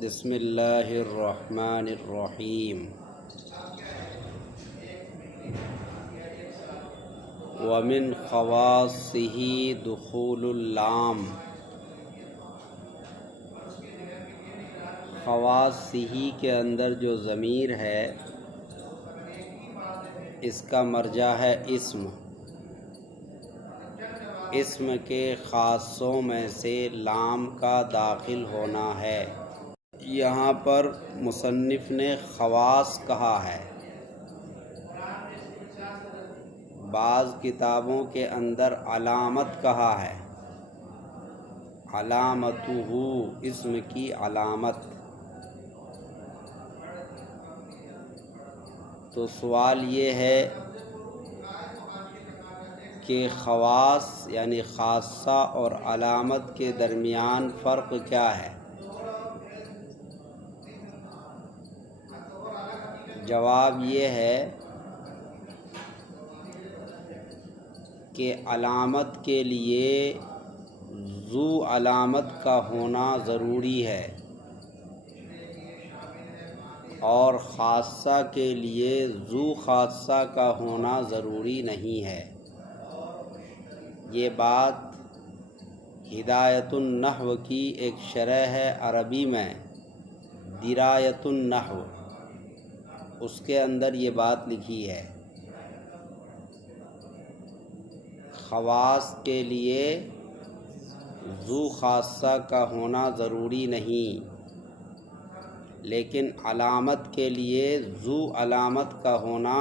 بسم اللہ الرحمن الرحیم ومن خواصہ دخول اللام، خواصہ کے اندر جو ضمیر ہے اس کا مرجع ہے اسم کے خاصوں میں سے لام کا داخل ہونا ہے۔ یہاں پر مصنف نے خواص کہا ہے، بعض کتابوں کے اندر علامت کہا ہے، علامتہ اسم کی علامت۔ تو سوال یہ ہے کہ خواص یعنی خاصہ اور علامت کے درمیان فرق کیا ہے؟ جواب یہ ہے کہ علامت کے لیے ذو علامت کا ہونا ضروری ہے اور خاصہ کے لیے ذو خاصہ کا ہونا ضروری نہیں ہے۔ یہ بات ہدایت النحو کی ایک شرح ہے عربی میں، درایت النحو، اس کے اندر یہ بات لکھی ہے۔ خواص کے لیے ذو خاصہ کا ہونا ضروری نہیں، لیکن علامت کے لیے ذو علامت کا ہونا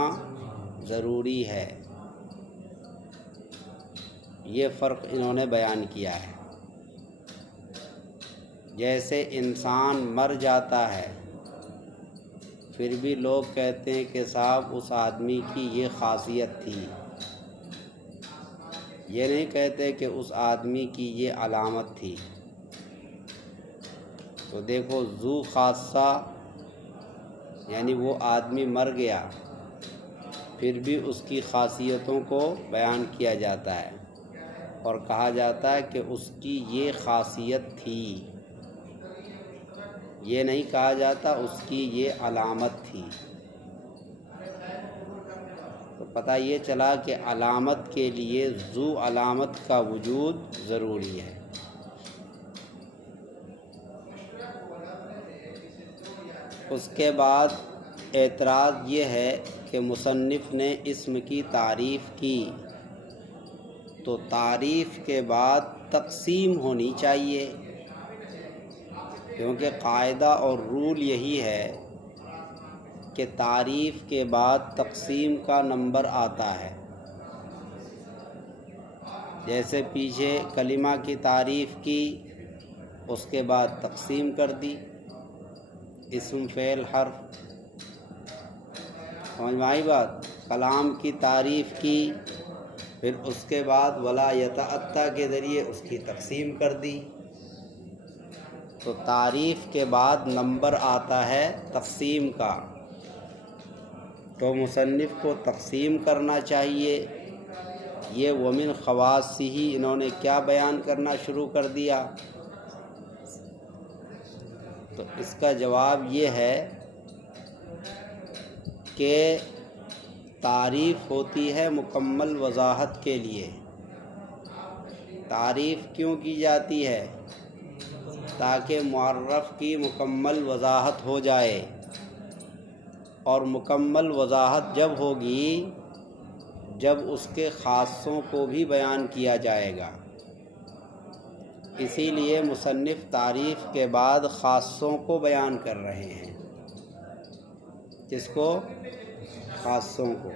ضروری ہے۔ یہ فرق انہوں نے بیان کیا ہے۔ جیسے انسان مر جاتا ہے پھر بھی لوگ کہتے ہیں کہ صاحب اس آدمی کی یہ خاصیت تھی، یہ نہیں کہتے کہ اس آدمی کی یہ علامت تھی۔ تو دیکھو ذو خاصہ یعنی وہ آدمی مر گیا پھر بھی اس کی خاصیتوں کو بیان کیا جاتا ہے اور کہا جاتا ہے کہ اس کی یہ خاصیت تھی، یہ نہیں کہا جاتا اس کی یہ علامت تھی۔ تو پتہ یہ چلا کہ علامت کے لیے ذو علامت کا وجود ضروری ہے۔ اس کے بعد اعتراض یہ ہے کہ مصنف نے اسم کی تعریف کی تو تعریف کے بعد تقسیم ہونی چاہیے، کیونکہ قاعدہ اور رول یہی ہے کہ تعریف کے بعد تقسیم کا نمبر آتا ہے۔ جیسے پیچھے کلمہ کی تعریف کی، اس کے بعد تقسیم کر دی، اسم فعل حرف، سمجھ میں آئی بات؟ کلام کی تعریف کی، پھر اس کے بعد ولا یتعطی کے ذریعے اس کی تقسیم کر دی۔ تو تعریف کے بعد نمبر آتا ہے تقسیم کا، تو مصنف کو تقسیم کرنا چاہیے۔ یہ ومن خواصہ انہوں نے کیا بیان کرنا شروع کر دیا؟ تو اس کا جواب یہ ہے کہ تعریف ہوتی ہے مکمل وضاحت کے لیے۔ تعریف کیوں کی جاتی ہے؟ تاکہ معرف کی مکمل وضاحت ہو جائے، اور مکمل وضاحت جب ہوگی جب اس کے خاصوں کو بھی بیان کیا جائے گا۔ اسی لیے مصنف تعریف کے بعد خاصوں کو بیان کر رہے ہیں۔ کس کو؟ خاصوں کو۔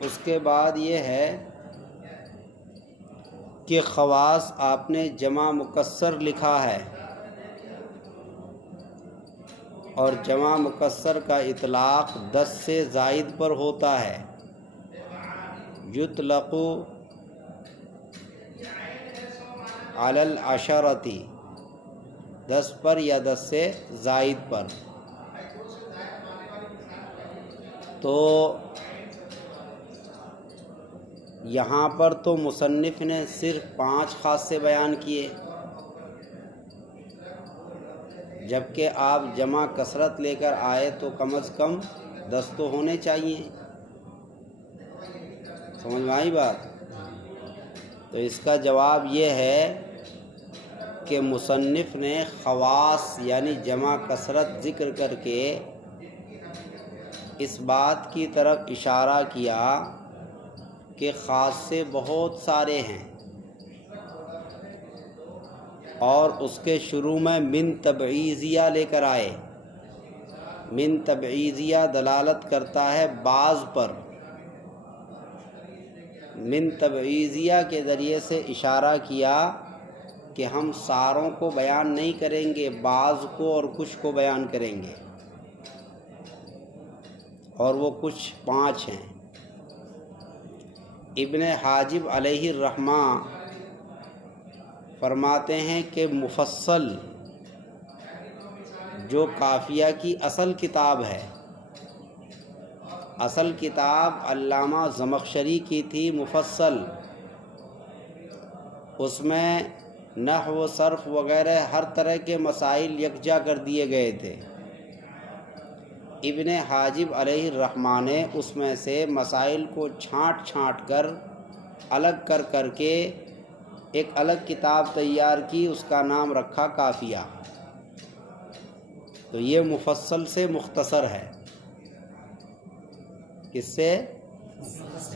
اس کے بعد یہ ہے کہ خواص آپ نے جمع مکسر لکھا ہے، اور جمع مکسر کا اطلاق 10 سے زائد پر ہوتا ہے۔ یطلق علی العشرۃ، 10 پر یا 10 سے زائد پر۔ تو یہاں پر تو مصنف نے صرف 5 خاصے بیان کیے، جبکہ آپ جمع کثرت لے کر آئے تو کم از کم 10 تو ہونے چاہیے. سمجھ میں آئی بات؟ تو اس کا جواب یہ ہے کہ مصنف نے خواص یعنی جمع کثرت ذکر کر کے اس بات کی طرف اشارہ کیا کہ خاصے بہت سارے ہیں، اور اس کے شروع میں من تبعیضیہ لے کر آئے. من تبعیضیہ دلالت کرتا ہے بعض پر. من تبعیضیہ کے ذریعے سے اشارہ کیا کہ ہم ساروں کو بیان نہیں کریں گے، بعض کو اور کچھ کو بیان کریں گے، اور وہ کچھ 5 ہیں. ابن حاجب علیہ الرحمہ فرماتے ہیں کہ مفصل جو قافیہ کی اصل کتاب ہے، اصل کتاب علامہ زمخشری کی تھی مفصل، اس میں نحو و صرف وغیرہ ہر طرح کے مسائل یکجا کر دیے گئے تھے. ابن حاجب علیہ الرحمہ نے اس میں سے مسائل کو چھانٹ کر الگ کر کے ایک الگ کتاب تیار کی، اس کا نام رکھا کافیہ. تو یہ مفصل سے مختصر ہے. کس سے؟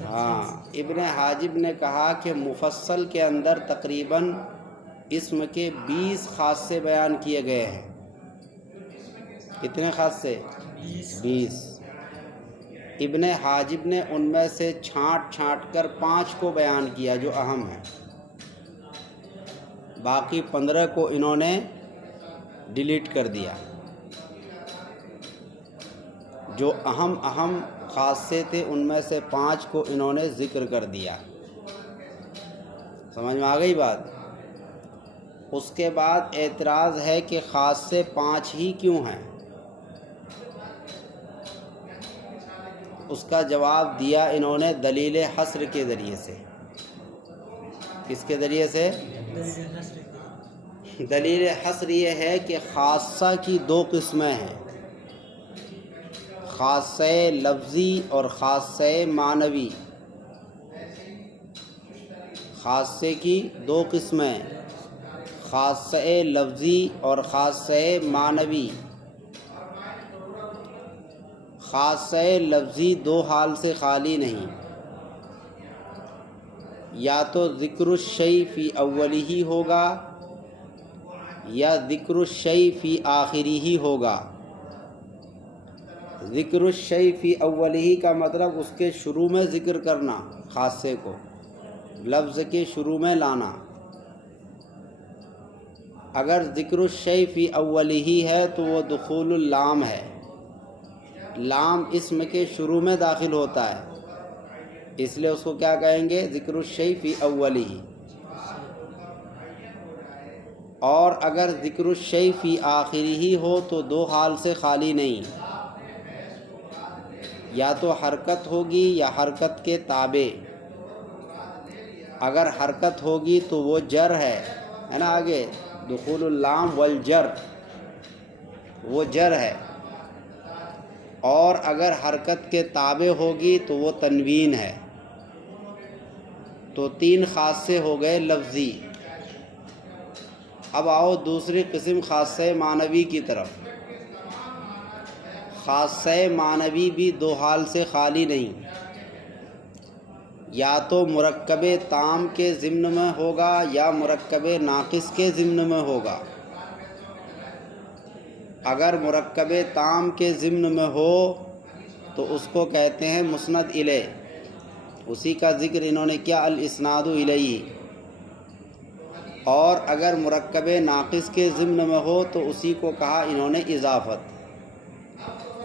ہاں، ابن حاجب نے کہا کہ مفصل کے اندر تقریباً اسم کے 20 خاصے بیان کیے گئے ہیں. کتنے خاصے؟ 20. ابن حاجب نے ان میں سے چھانٹ کر 5 کو بیان کیا جو اہم ہیں، باقی 15 کو انہوں نے ڈیلیٹ کر دیا. جو اہم خاصے تھے ان میں سے 5 کو انہوں نے ذکر کر دیا. سمجھ میں آ گئی بات؟ اس کے بعد اعتراض ہے کہ خاصے 5 ہی کیوں ہیں؟ اس کا جواب دیا انہوں نے دلیل حصر کے ذریعے سے. کس کے ذریعے سے؟ دلیل حصر یہ ہے کہ خاصہ کی 2 قسمیں ہیں، خاصہ لفظی اور خاصہ معنوی. خاصے کی 2 قسمیں، خاصہ لفظی اور خاصہ معنوی. خاصہ لفظی 2 حال سے خالی نہیں، یا تو ذکر الشیء فی اولی ہوگا یا ذکر الشیء فی آخری ہی ہوگا. ذکر الشیء فی اولی کا مطلب اس کے شروع میں ذکر کرنا، خاصے کو لفظ کے شروع میں لانا. اگر ذکر الشیء فی اولی ہی ہے تو وہ دخول اللام ہے، لام اسم کے شروع میں داخل ہوتا ہے، اس لیے اس کو کیا کہیں گے؟ ذکر الشیء فی اولی ہی. اور اگر ذکر الشیء فی آخری ہی ہو تو 2 حال سے خالی نہیں، یا تو حرکت ہوگی یا حرکت کے تابع. اگر حرکت ہوگی تو وہ جر ہے نا، آگے دخول اللام والجر، وہ جر ہے. اور اگر حرکت کے تابع ہوگی تو وہ تنوین ہے. تو 3 خاصے ہو گئے لفظی. اب آؤ دوسری قسم خاصہ معنوی کی طرف. خاصہ معنوی بھی 2 حال سے خالی نہیں، یا تو مرکب تام کے ضمن میں ہوگا یا مرکب ناقص کے ضمن میں ہوگا. اگر مرکب تام کے ضمن میں ہو تو اس کو کہتے ہیں مسند الیہ، اسی کا ذکر انہوں نے کیا الاسناد الیہ. اور اگر مرکب ناقص کے ضمن میں ہو تو اسی کو کہا انہوں نے اضافت.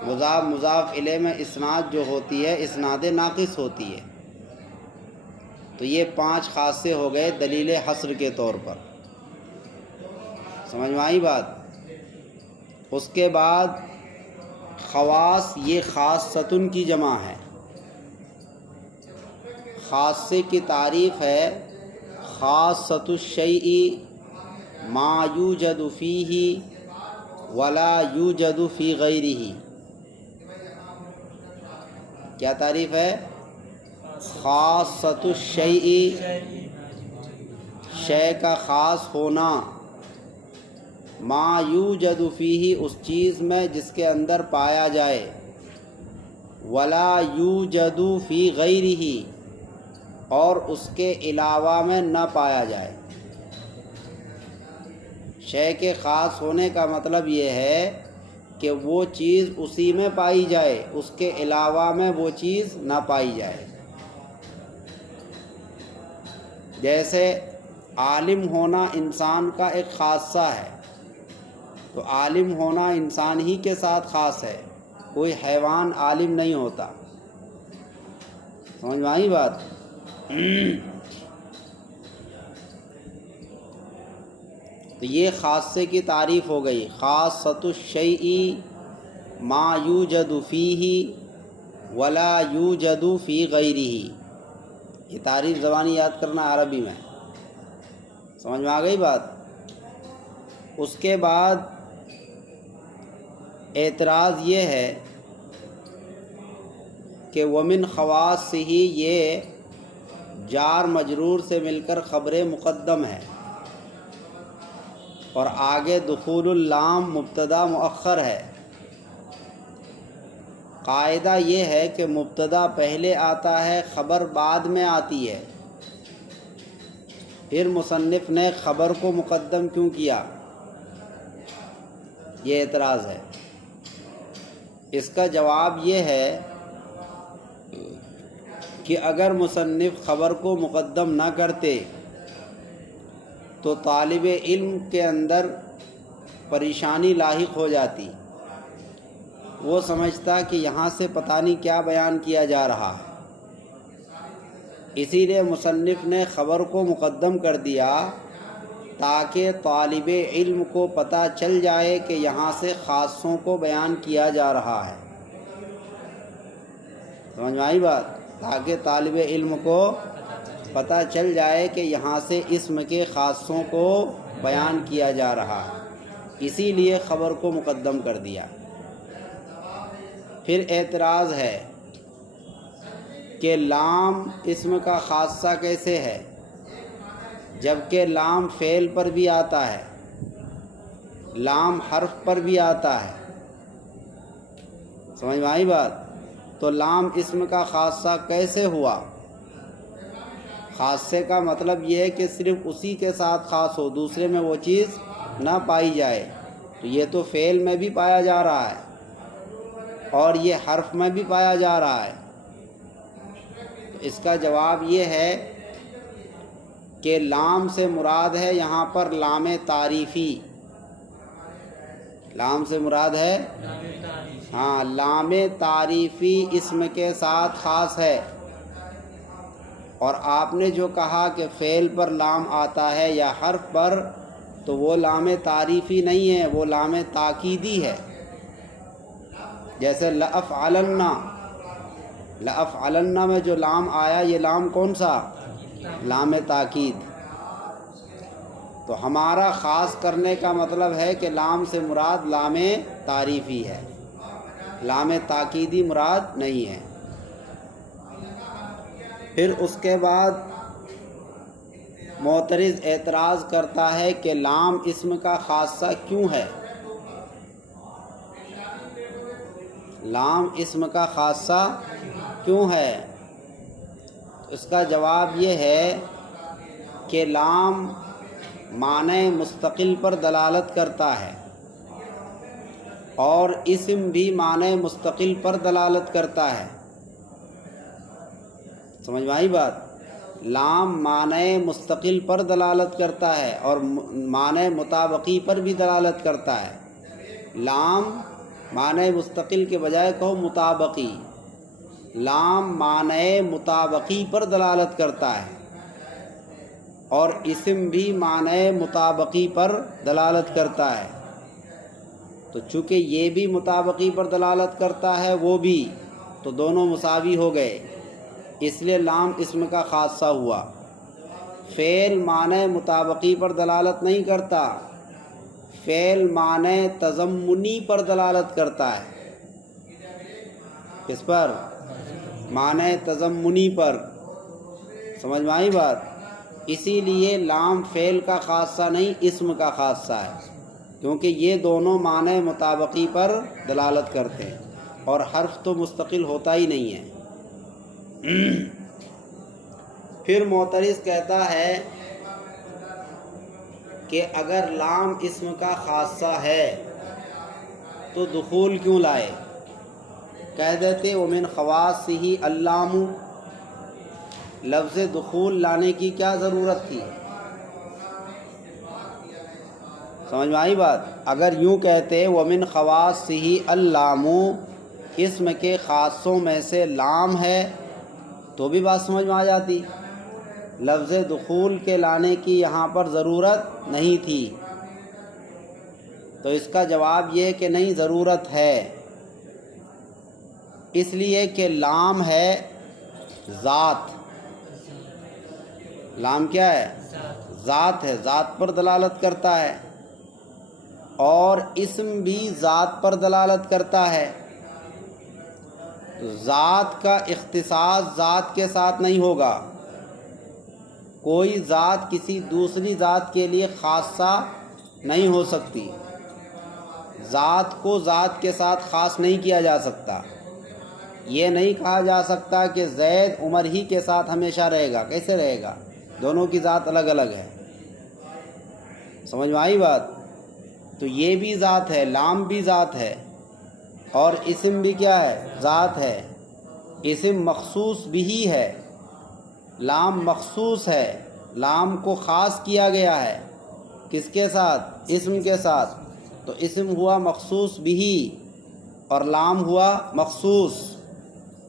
مضاف مضاف الیہ میں اسناد جو ہوتی ہے اسناد ناقص ہوتی ہے. تو یہ 5 خاصے ہو گئے دلیل حصر کے طور پر. سمجھ میں آئی بات؟ اس کے بعد خواص، یہ خاصۃن کی جمع ہے. خاصے کی تعریف ہے خاصۃ الشیء ما یوجد فیہ ولا یوجد فی غیرہ، کیا تعریف ہے؟ خاصۃ الشیء، شے کا خاص ہونا، ما یوجد فیہ، اس چیز میں جس کے اندر پایا جائے، ولا یوجد فی غیرہ، اور اس کے علاوہ میں نہ پایا جائے۔ شے کے خاص ہونے کا مطلب یہ ہے کہ وہ چیز اسی میں پائی جائے، اس کے علاوہ میں وہ چیز نہ پائی جائے۔ جیسے عالم ہونا انسان کا ایک خاصہ ہے، تو عالم ہونا انسان ہی کے ساتھ خاص ہے، کوئی حیوان عالم نہیں ہوتا۔ سمجھ میں آئی بات؟ تو یہ خاصے کی تعریف ہو گئی، خاصۃ الشیء ما یوجد فیہ ولا یوجد فی غیرہ۔ یہ تعریف زبانی یاد کرنا عربی میں، سمجھ میں آ گئی بات؟ اس کے بعد اعتراض یہ ہے کہ ومن خواصہ، یہ جار مجرور سے مل کر خبر مقدم ہے، اور آگے دخول اللام مبتدا مؤخر ہے۔ قاعدہ یہ ہے کہ مبتدا پہلے آتا ہے، خبر بعد میں آتی ہے، پھر مصنف نے خبر کو مقدم کیوں کیا؟ یہ اعتراض ہے۔ اس کا جواب یہ ہے کہ اگر مصنف خبر کو مقدم نہ کرتے تو طالب علم کے اندر پریشانی لاحق ہو جاتی، وہ سمجھتا کہ یہاں سے پتہ نہیں کیا بیان کیا جا رہا ہے۔ اسی لیے مصنف نے خبر کو مقدم کر دیا تاکہ طالب علم کو پتہ چل جائے کہ یہاں سے خاصوں کو بیان کیا جا رہا ہے۔ سمجھ میں آئی بات؟ تاکہ طالب علم کو پتہ چل جائے کہ یہاں سے اسم کے خاصوں کو بیان کیا جا رہا ہے، اسی لیے خبر کو مقدم کر دیا۔ پھر اعتراض ہے کہ لام اسم کا خاصہ کیسے ہے، جبکہ لام فعل پر بھی آتا ہے، لام حرف پر بھی آتا ہے۔ سمجھ میں آئی بات؟ تو لام اسم کا خاصہ کیسے ہوا؟ خاصے کا مطلب یہ ہے کہ صرف اسی کے ساتھ خاص ہو، دوسرے میں وہ چیز نہ پائی جائے۔ تو یہ تو فعل میں بھی پایا جا رہا ہے اور یہ حرف میں بھی پایا جا رہا ہے۔ اس کا جواب یہ ہے کہ لام سے مراد ہے یہاں پر لام تعریفی۔ لام سے مراد ہے، ہاں، لام تعریفی اسم کے ساتھ خاص ہے۔ اور آپ نے جو کہا کہ فعل پر لام آتا ہے یا حرف پر، تو وہ لام تعریفی نہیں ہے، وہ لام تاکیدی ہے۔ جیسے لأفعلن، لأفعلن میں جو لام آیا، یہ لام کون سا؟ لام تاکید۔ تو ہمارا خاص کرنے کا مطلب ہے کہ لام سے مراد لام تعریفی ہے، لام تاکیدی مراد نہیں ہے۔ پھر اس کے بعد معترض اعتراض کرتا ہے کہ لام اسم کا خاصہ کیوں ہے؟ لام اسم کا خاصہ کیوں ہے؟ اس کا جواب یہ ہے کہ لام معنی مستقل پر دلالت کرتا ہے، اور اسم بھی معنی مستقل پر دلالت کرتا ہے۔ سمجھ میں آئی بات؟ لام معنی مستقل پر دلالت کرتا ہے اور معنی مطابقی پر بھی دلالت کرتا ہے۔ لام معنی مستقل کے بجائے کہو مطابقی، لام معنی مطابقی پر دلالت کرتا ہے اور اسم بھی معنی مطابقی پر دلالت کرتا ہے۔ تو چونکہ یہ بھی مطابقی پر دلالت کرتا ہے، وہ بھی، تو دونوں مساوی ہو گئے، اس لیے لام اسم کا خاصہ ہوا۔ فعل معنی مطابقی پر دلالت نہیں کرتا، فعل معنی تضمنی پر دلالت کرتا ہے. کس پر؟ معنی تضمنی پر. سمجھ میں آئی بات؟ اسی لیے لام فعل کا خاصہ نہیں، اسم کا خاصہ ہے، کیونکہ یہ دونوں معنی مطابقی پر دلالت کرتے ہیں اور حرف تو مستقل ہوتا ہی نہیں ہے. پھر معترض کہتا ہے کہ اگر لام اسم کا خاصہ ہے تو دخول کیوں لائے؟ کہہ دیتے ومن خواصہ اللام، لفظ دخول لانے کی کیا ضرورت تھی؟ سمجھ میں آئی بات؟ اگر یوں کہتے ومن خواصہ اللام، اسم کے خاصوں میں سے لام ہے، تو بھی بات سمجھ میں آ جاتی. لفظ دخول کے لانے کی یہاں پر ضرورت نہیں تھی. تو اس کا جواب یہ کہ نہیں، ضرورت ہے. اس لیے کہ لام ہے ذات. لام کیا ہے؟ ذات ہے، ذات پر دلالت کرتا ہے. اور اسم بھی ذات پر دلالت کرتا ہے. ذات کا اختصاص ذات کے ساتھ نہیں ہوگا. کوئی ذات کسی دوسری ذات کے لیے خاصہ نہیں ہو سکتی. ذات کو ذات کے ساتھ خاص نہیں کیا جا سکتا. یہ نہیں کہا جا سکتا کہ زید عمر ہی کے ساتھ ہمیشہ رہے گا. کیسے رہے گا؟ دونوں کی ذات الگ الگ ہے. سمجھ میں آئی بات؟ تو یہ بھی ذات ہے، لام بھی ذات ہے، اور اسم بھی کیا ہے؟ ذات ہے. اسم مخصوص بھی ہے، لام مخصوص ہے. لام کو خاص کیا گیا ہے. کس کے ساتھ؟ اسم کے ساتھ. تو اسم ہوا مخصوص بھی اور لام ہوا مخصوص،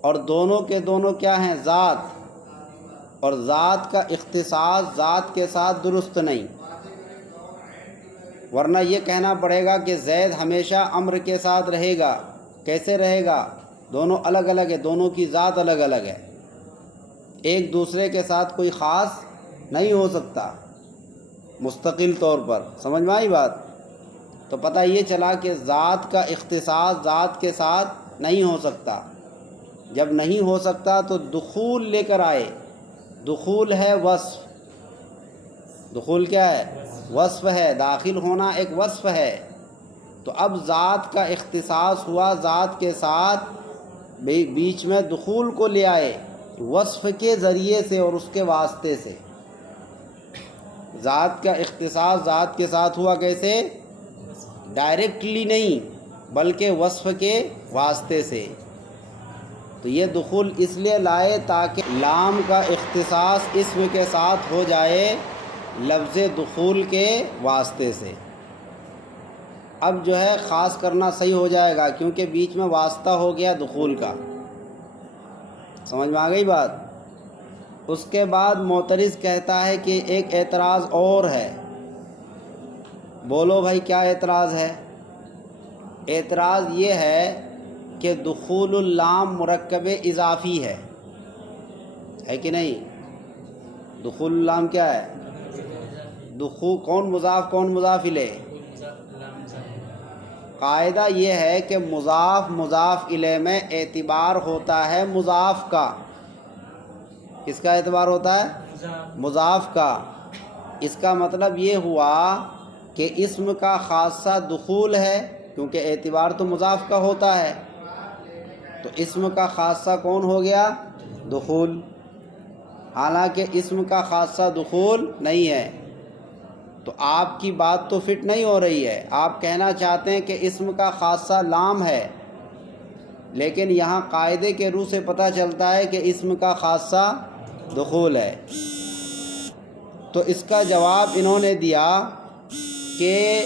اور دونوں کے دونوں کیا ہیں؟ ذات. اور ذات کا اختصاص ذات کے ساتھ درست نہیں. ورنہ یہ کہنا پڑے گا کہ زید ہمیشہ عمر کے ساتھ رہے گا. کیسے رہے گا؟ دونوں الگ الگ ہے، دونوں کی ذات الگ الگ ہے. ایک دوسرے کے ساتھ کوئی خاص نہیں ہو سکتا مستقل طور پر. سمجھ میں آئی بات؟ تو پتہ یہ چلا کہ ذات کا اختصاص ذات کے ساتھ نہیں ہو سکتا. جب نہیں ہو سکتا تو دخول لے کر آئے. دخول ہے وصف. دخول کیا ہے؟ وصف ہے. داخل ہونا ایک وصف ہے. تو اب ذات کا اختصاص ہوا ذات کے ساتھ، بیچ میں دخول کو لے آئے وصف کے ذریعے سے اور اس کے واسطے سے. ذات کا اختصاص ذات کے ساتھ ہوا کیسے؟ ڈائریکٹلی نہیں بلکہ وصف کے واسطے سے. تو یہ دخول اس لیے لائے تاکہ لام کا اختصاص اسم کے ساتھ ہو جائے لفظ دخول کے واسطے سے. اب جو ہے خاص کرنا صحیح ہو جائے گا کیونکہ بیچ میں واسطہ ہو گیا دخول کا. سمجھ میں آ گئی بات؟ اس کے بعد معترض کہتا ہے کہ ایک اعتراض اور ہے. بولو بھائی کیا اعتراض ہے؟ اعتراض یہ ہے کہ دخول اللام مرکب اضافی ہے کہ نہیں؟ دخول اللام کیا ہے؟ دخول کون مضاف کون مضاف الیہ؟ قاعدہ یہ ہے کہ مضاف مضاف الیہ میں اعتبار ہوتا ہے مضاف کا. کس کا اعتبار ہوتا ہے؟ مضاف کا. اس کا مطلب یہ ہوا کہ اسم کا خاصہ دخول ہے کیونکہ اعتبار تو مضاف کا ہوتا ہے. تو اسم کا خاصہ کون ہو گیا؟ دخول. حالانکہ اسم کا خاصہ دخول نہیں ہے. تو آپ کی بات تو فٹ نہیں ہو رہی ہے. آپ کہنا چاہتے ہیں کہ اسم کا خاصہ لام ہے، لیکن یہاں قاعدے کے روح سے پتہ چلتا ہے کہ اسم کا خاصہ دخول ہے. تو اس کا جواب انہوں نے دیا کہ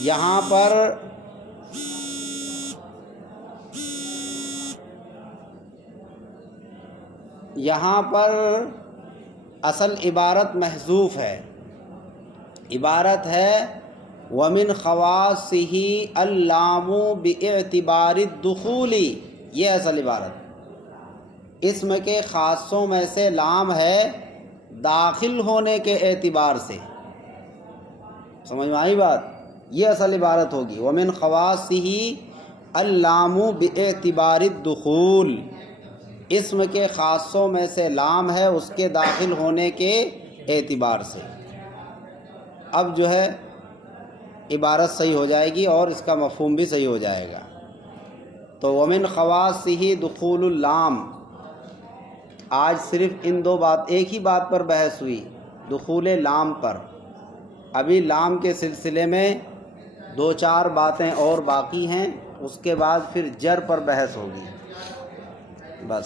یہاں پر اصل عبارت محذوف ہے. عبارت ہے وَمِنْ خَوَاصِهِ اللَّامُ بِاعْتِبَارِ الدُّخُولِ. یہ اصل عبارت. اسم کے خاصوں میں سے لام ہے داخل ہونے کے اعتبار سے. سمجھ میں آئی بات؟ یہ اصل عبارت ہوگی ومن خواصہ اللام باعتبار الدخول، اسم کے خاصوں میں سے لام ہے اس کے داخل ہونے کے اعتبار سے۔ اب جو ہے عبارت صحیح ہو جائے گی اور اس کا مفہوم بھی صحیح ہو جائے گا۔ تو ومن خواصہ دخول اللام، آج صرف ان دو بات، ایک ہی بات پر بحث ہوئی، دخول لام پر۔ ابھی لام کے سلسلے میں 2-4 باتیں اور باقی ہیں، اس کے بعد پھر جر پر بحث ہوگی بس۔